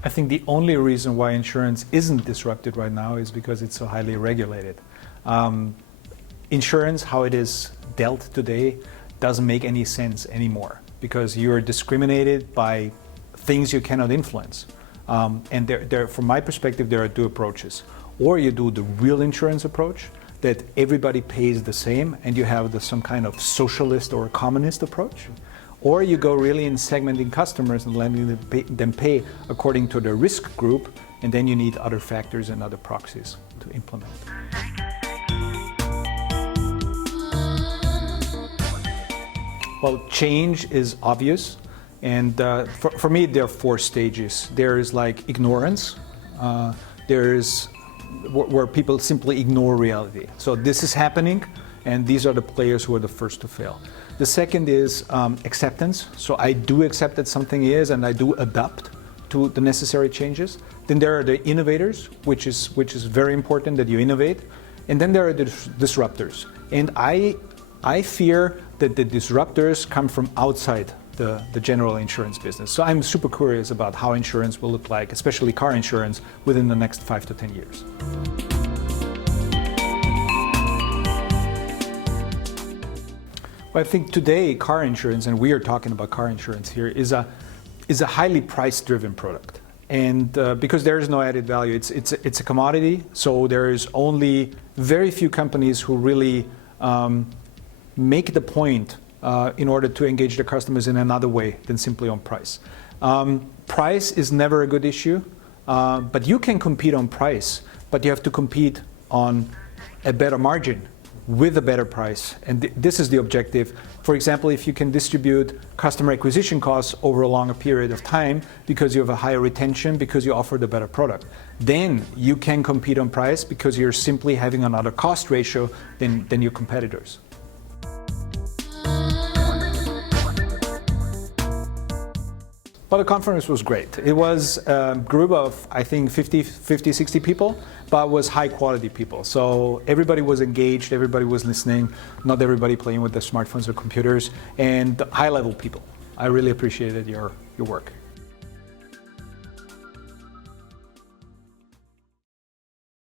I think the only reason why insurance isn't disrupted right now is because it's so highly regulated. Insurance, how it is dealt today, doesn't make any sense anymore because you're discriminated by things you cannot influence. And from my perspective, there are two approaches. Or you do the real insurance approach, that everybody pays the same and you have some kind of socialist or communist approach. Or you go really in segmenting customers and letting them pay according to their risk group, and then you need other factors and other proxies to implement. Well, change is obvious, and for me there are four stages. There is like ignorance, there is where people simply ignore reality. So this is happening, and these are the players who are the first to fail. The second is acceptance. So I do accept that something is, and I do adapt to the necessary changes. Then there are the innovators, which is very important that you innovate. And then there are the disruptors. And I fear that the disruptors come from outside the general insurance business. So I'm super curious about how insurance will look like, especially car insurance, within the next 5 to 10 years. Well, I think today car insurance, and we are talking about car insurance here, is a highly price-driven product. And because there is no added value, it's a commodity. So there is only very few companies who really make the point in order to engage the customers in another way than simply on price. Price is never a good issue, but you can compete on price, but you have to compete on a better margin with a better price. And this is the objective. For example, if you can distribute customer acquisition costs over a longer period of time because you have a higher retention, because you offer the better product, then you can compete on price because you're simply having another cost ratio than your competitors. Well, the conference was great. It was a group of, I think, 50, 60 people, but was high quality people. So everybody was engaged, everybody was listening, not everybody playing with their smartphones or computers, and high level people. I really appreciated your work.